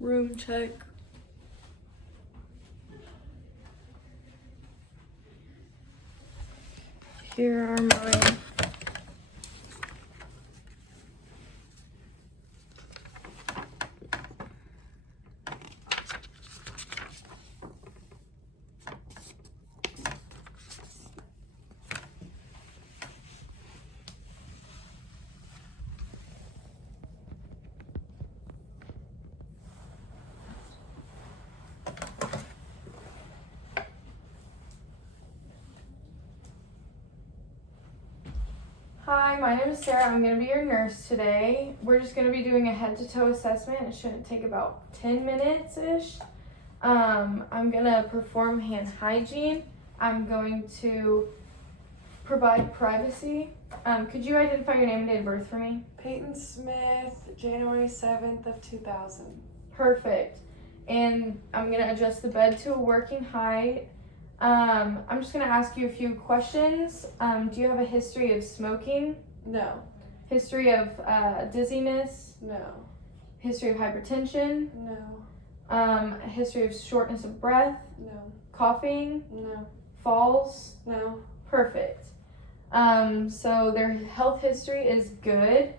Room check. Here are mine. Hi, my name is Sarah. I'm going to be your nurse today. We're just going to be doing a head-to-toe assessment. It shouldn't take about 10 minutes-ish. I'm going to perform hand hygiene. I'm going to provide privacy. Could you identify your name and date of birth for me? Peyton Smith, January 7th of 2000. Perfect. And I'm going to adjust the bed to a working height. I'm just going to ask you a few questions. Do you have a history of smoking? No. History of dizziness? No. History of hypertension? No. A history of shortness of breath? No. Coughing? No. Falls? No. Perfect. So their health history is good.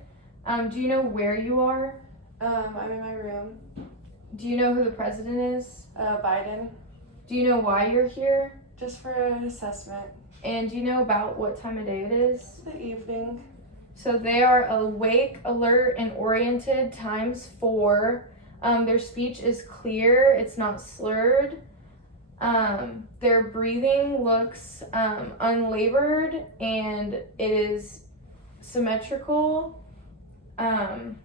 Do you know where you are? I'm in my room. Do you know who the president is? Biden. Do you know why you're here? Just for an assessment. And do you know about what time of day it is? The evening. So they are awake, alert, and oriented times 4. Their speech is clear. It's not slurred. Their breathing looks unlabored and it is symmetrical. I'm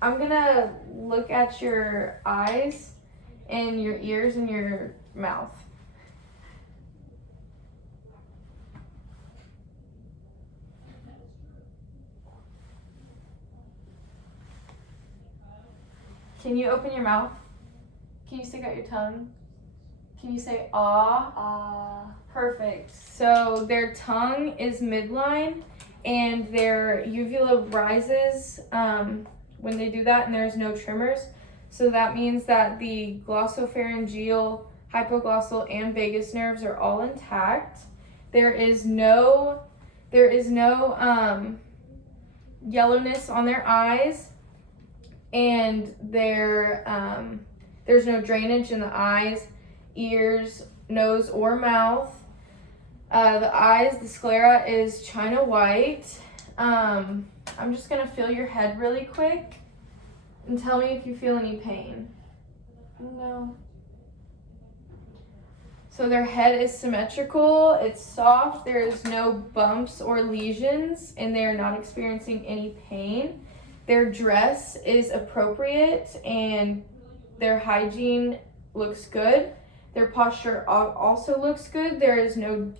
gonna look at your eyes and your ears and your mouth. Can you open your mouth? Can you stick out your tongue? Can you say ah? Perfect. So their tongue is midline and their uvula rises when they do that, and there's no tremors. So that means that the glossopharyngeal, hypoglossal, and vagus nerves are all intact. There is no yellowness on their eyes, and there's no drainage in the eyes, ears, nose, or mouth. The eyes, the sclera is china white. I'm just gonna feel your head really quick and tell me if you feel any pain. No. So their head is symmetrical, it's soft, there is no bumps or lesions, and they're not experiencing any pain. Their dress is appropriate and their hygiene looks good. Their posture also looks good. There is no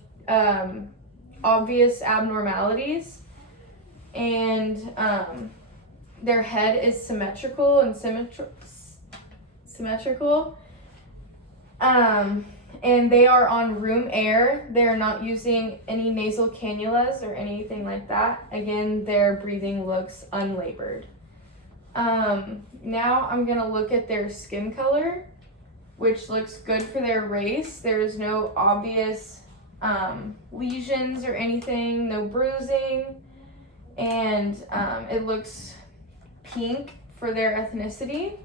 obvious abnormalities. And their head is symmetrical and symmetrical. And they are on room air. They are not using any nasal cannulas or anything like that. Again, their breathing looks unlabored. Now I'm gonna look at their skin color, which looks good for their race. There is no obvious lesions or anything, no bruising, and it looks pink for their ethnicity.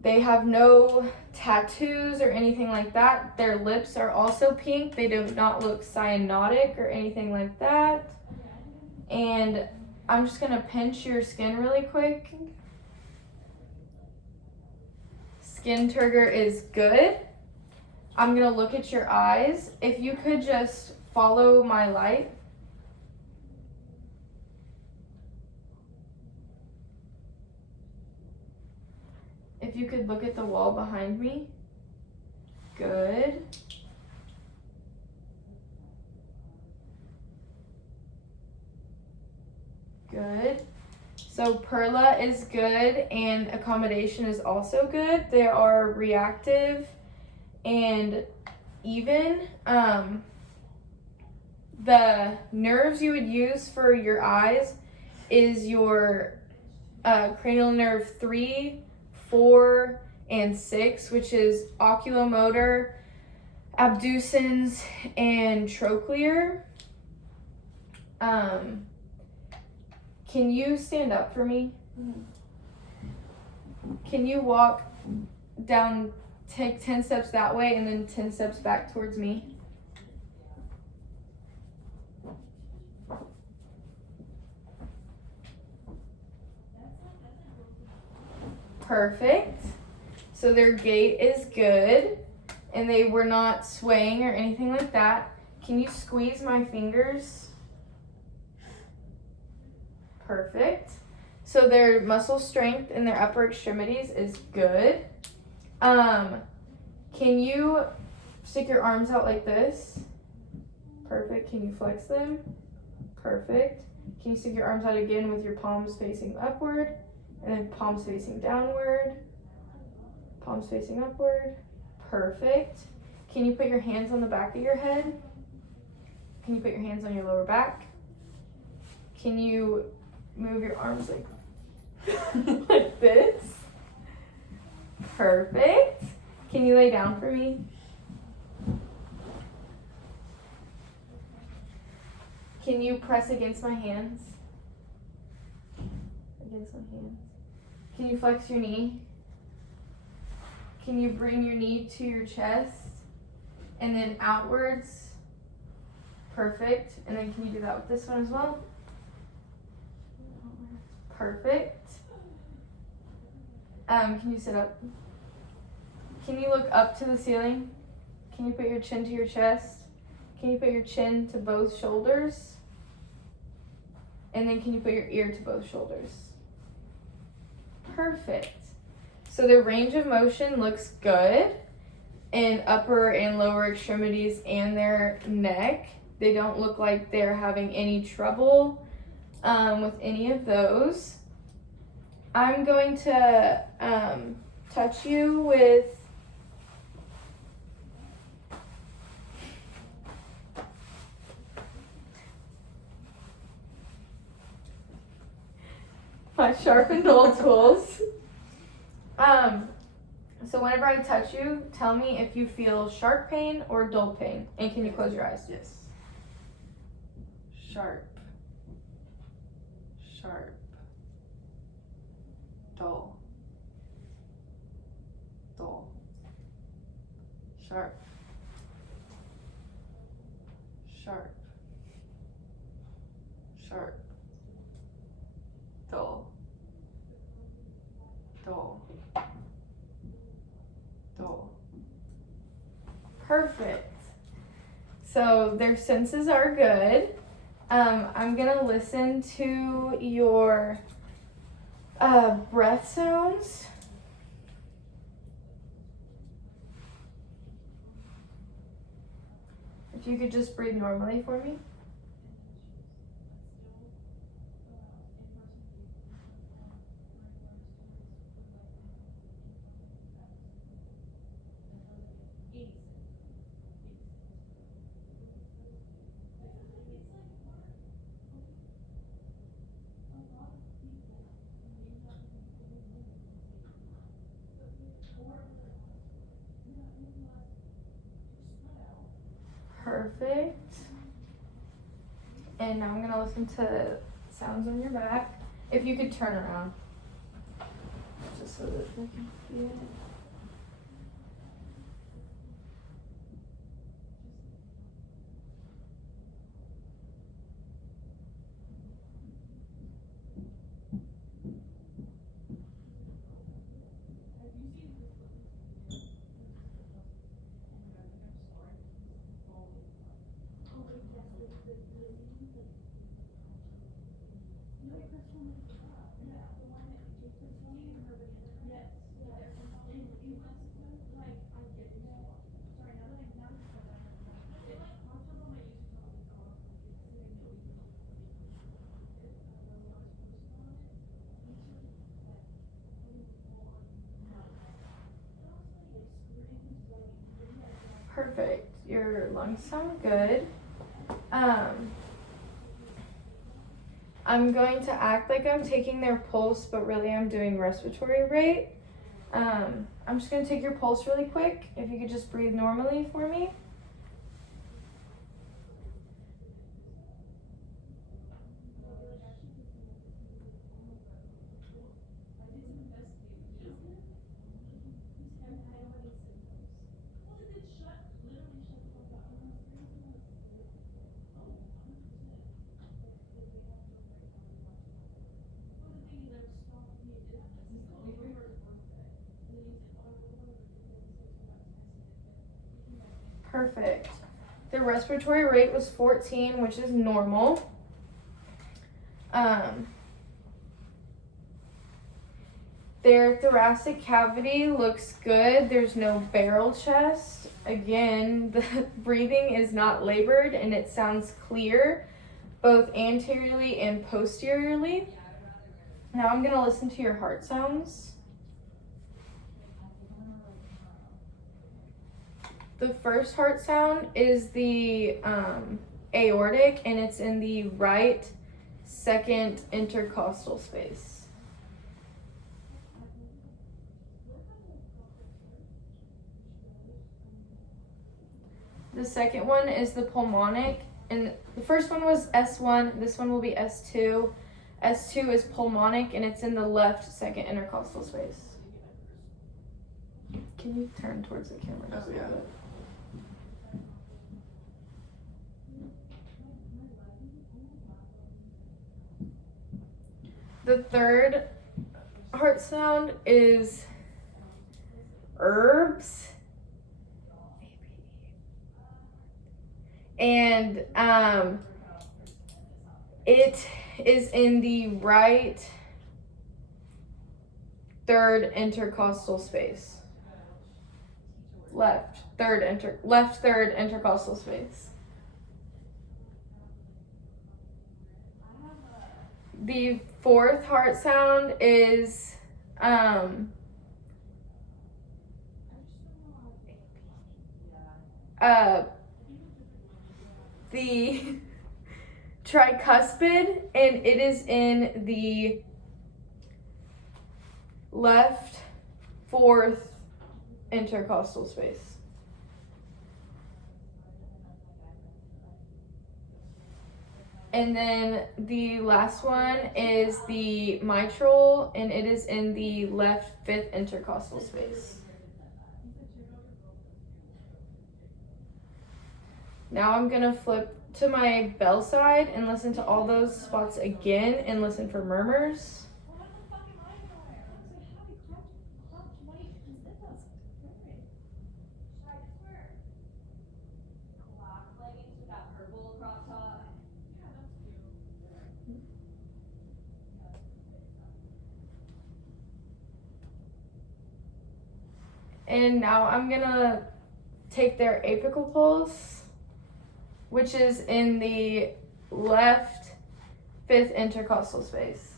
They have no tattoos or anything like that. Their lips are also pink. They do not look cyanotic or anything like that. And I'm just gonna pinch your skin really quick. Skin turgor is good. I'm gonna look at your eyes. If you could just follow my light. If you could look at the wall behind me. Good. Good. So Perla is good and accommodation is also good. They are reactive and even. The nerves you would use for your eyes is your cranial nerve 3, 4, and 6, which is oculomotor, abducens, and trochlear. Can you stand up for me? Can you walk down, take 10 steps that way and then 10 steps back towards me? Perfect. So their gait is good and they were not swaying or anything like that. Can you squeeze my fingers? Perfect. So their muscle strength in their upper extremities is good. Can you stick your arms out like this? Perfect. Can you flex them? Perfect. Can you stick your arms out again with your palms facing upward and then palms facing downward? Palms facing upward. Perfect. Can you put your hands on the back of your head? Can you put your hands on your lower back? Can you move your arms like like this? Perfect. Can you lay down for me? Can you press against my hands? Against my hands. Can you flex your knee? Can you bring your knee to your chest and then outwards? Perfect. And then can you do that with this one as well? Perfect. Can you sit up? Can you look up to the ceiling? Can you put your chin to your chest? Can you put your chin to both shoulders? And then can you put your ear to both shoulders? Perfect. So their range of motion looks good in upper and lower extremities and their neck. They don't look like they're having any trouble with any of those. I'm going to touch you with my sharp and dull tools. So whenever I touch you, tell me if you feel sharp pain or dull pain. And can you close your eyes? Yes. Sharp. Sharp. Dull. Dull. Sharp. Sharp. Sharp. Dull. Dull. Dull. Perfect. So their senses are good. I'm gonna listen to your breath sounds. If you could just breathe normally for me. Perfect. And now I'm gonna listen to sounds on your back. If you could turn around, just so that they can see it. Perfect. Your lungs sound good. I'm going to act like I'm taking their pulse, but really I'm doing respiratory rate. I'm just going to take your pulse really quick. If you could just breathe normally for me. Perfect. The respiratory rate was 14, which is normal. Their thoracic cavity looks good. There's no barrel chest. Again, the breathing is not labored and it sounds clear, both anteriorly and posteriorly. Now I'm going to listen to your heart sounds. The first heart sound is the aortic, and it's in the right second intercostal space. The second one is the pulmonic, and the first one was S1, this one will be S2. S2 is pulmonic, and it's in the left second intercostal space. Can you turn towards the camera just a little bit? The third heart sound is herbs. And it is in the right third intercostal space. Left third intercostal space. The fourth heart sound is the tricuspid, and it is in the left fourth intercostal space. And then the last one is the mitral, and it is in the left fifth intercostal space. Now I'm gonna flip to my bell side and listen to all those spots again and listen for murmurs. And now I'm gonna take their apical pulse, which is in the left fifth intercostal space.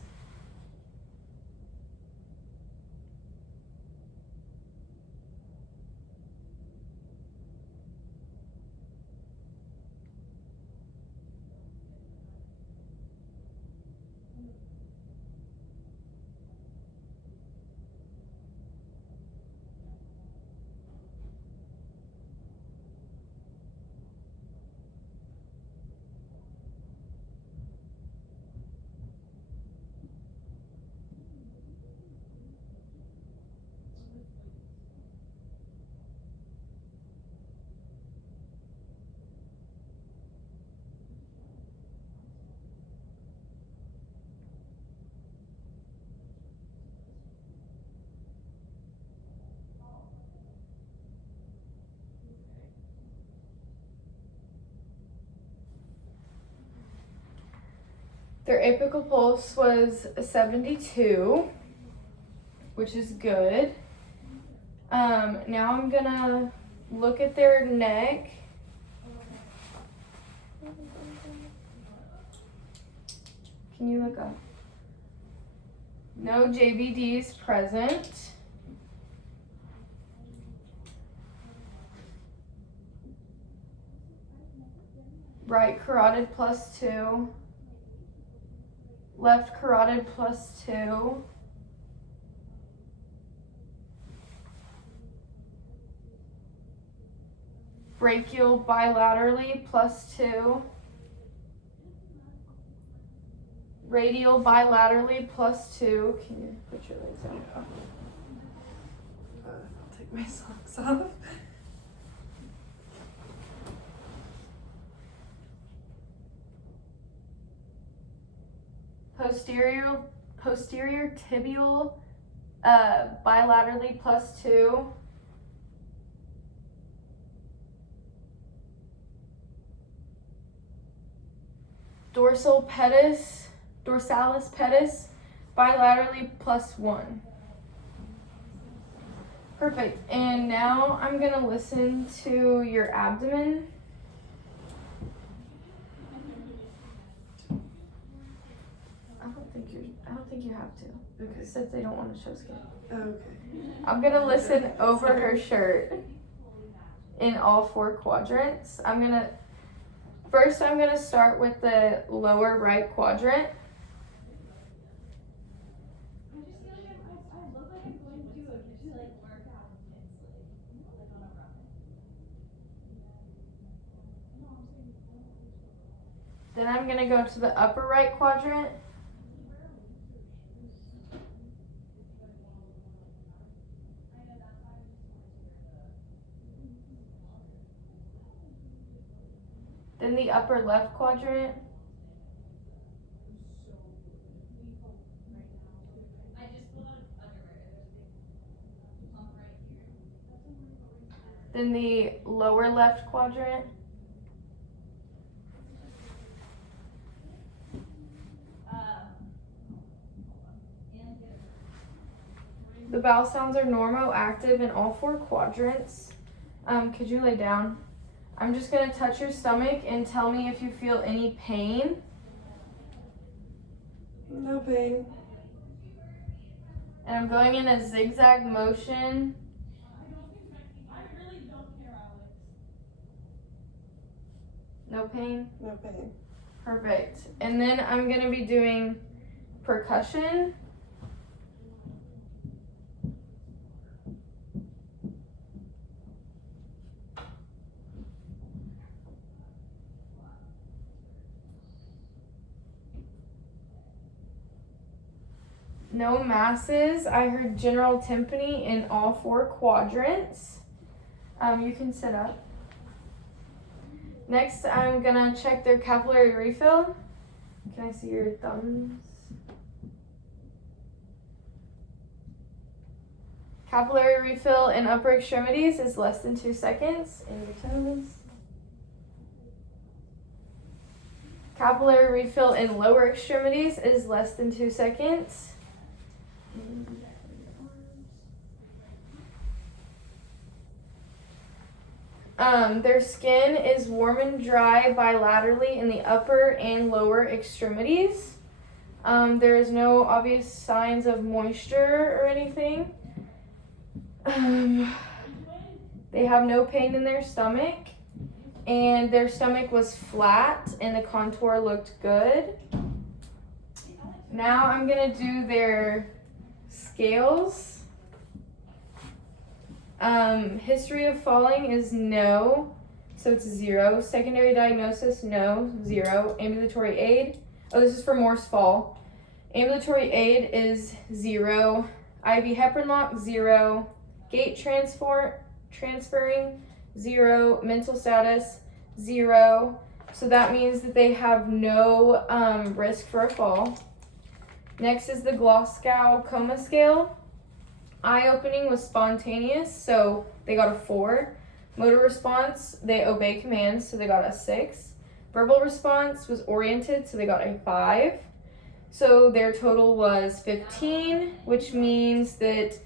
Their apical pulse was 72, which is good. Now I'm gonna look at their neck. Can you look up? No JVDs present. Right carotid +2. left carotid +2. Brachial bilaterally +2. Radial bilaterally +2. Can you put your legs out? I'll take my socks off. Posterior tibial bilaterally +2. Dorsalis pedis bilaterally +1. Perfect. And now I'm gonna listen to your abdomen. I don't think you have to. Okay. It says they don't want to show skin. Okay. I'm gonna listen over her shirt in all 4 quadrants. First I'm gonna start with the lower right quadrant. Then I'm gonna go to the upper right quadrant. Then the upper left quadrant. Then the lower left quadrant. The bowel sounds are normoactive in all 4 quadrants. Could you lay down? I'm just gonna touch your stomach and tell me if you feel any pain. No pain. And I'm going in a zigzag motion. No pain? No pain. Perfect. And then I'm gonna be doing percussion. No masses. I heard general tympany in all 4 quadrants. You can sit up. Next, I'm gonna check their capillary refill. Can I see your thumbs? Capillary refill in upper extremities is less than 2 seconds. In your toes. Capillary refill in lower extremities is less than 2 seconds. Their skin is warm and dry bilaterally in the upper and lower extremities. There is no obvious signs of moisture or anything. They have no pain in their stomach, and their stomach was flat and the contour looked good. Now I'm gonna do their scales. History of falling is no, so it's 0. Secondary diagnosis, no, 0. Ambulatory aid, oh, this is for Morse fall. Ambulatory aid is 0. IV heparin lock, 0. Gait transferring, 0. Mental status, 0. So that means that they have no risk for a fall. Next is the Glasgow Coma Scale. Eye opening was spontaneous, so they got a 4. Motor response, they obey commands, so they got a 6. Verbal response was oriented, so they got a 5. So their total was 15, which means that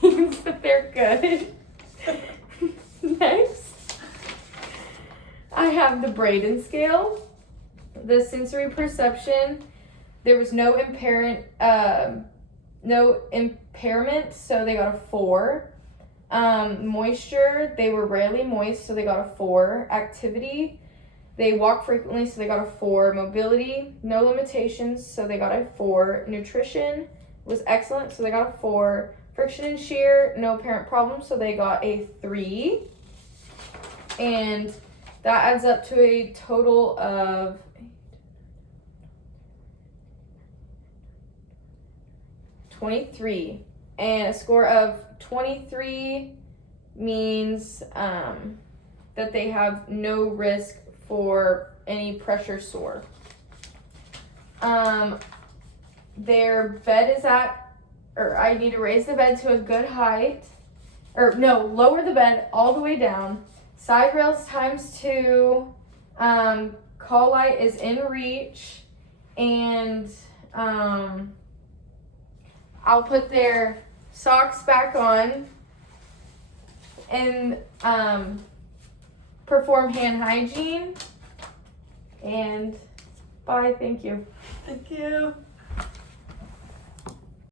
means that they're good. Next, I have the Braden scale. The sensory perception, there was no impairment, so they got a 4. Moisture, they were rarely moist, so they got a 4. Activity, they walk frequently, so they got a 4. Mobility, no limitations, so they got a 4. Nutrition was excellent, so they got a 4. Friction and shear, no apparent problem, so they got a 3. And that adds up to a total of 23. And a score of 23 means that they have no risk for any pressure sore. Their bed is I need to raise the bed to a good height. Lower the bed all the way down. Side rails ×2. Call light is in reach. And I'll put their socks back on and perform hand hygiene. And bye, thank you. Thank you.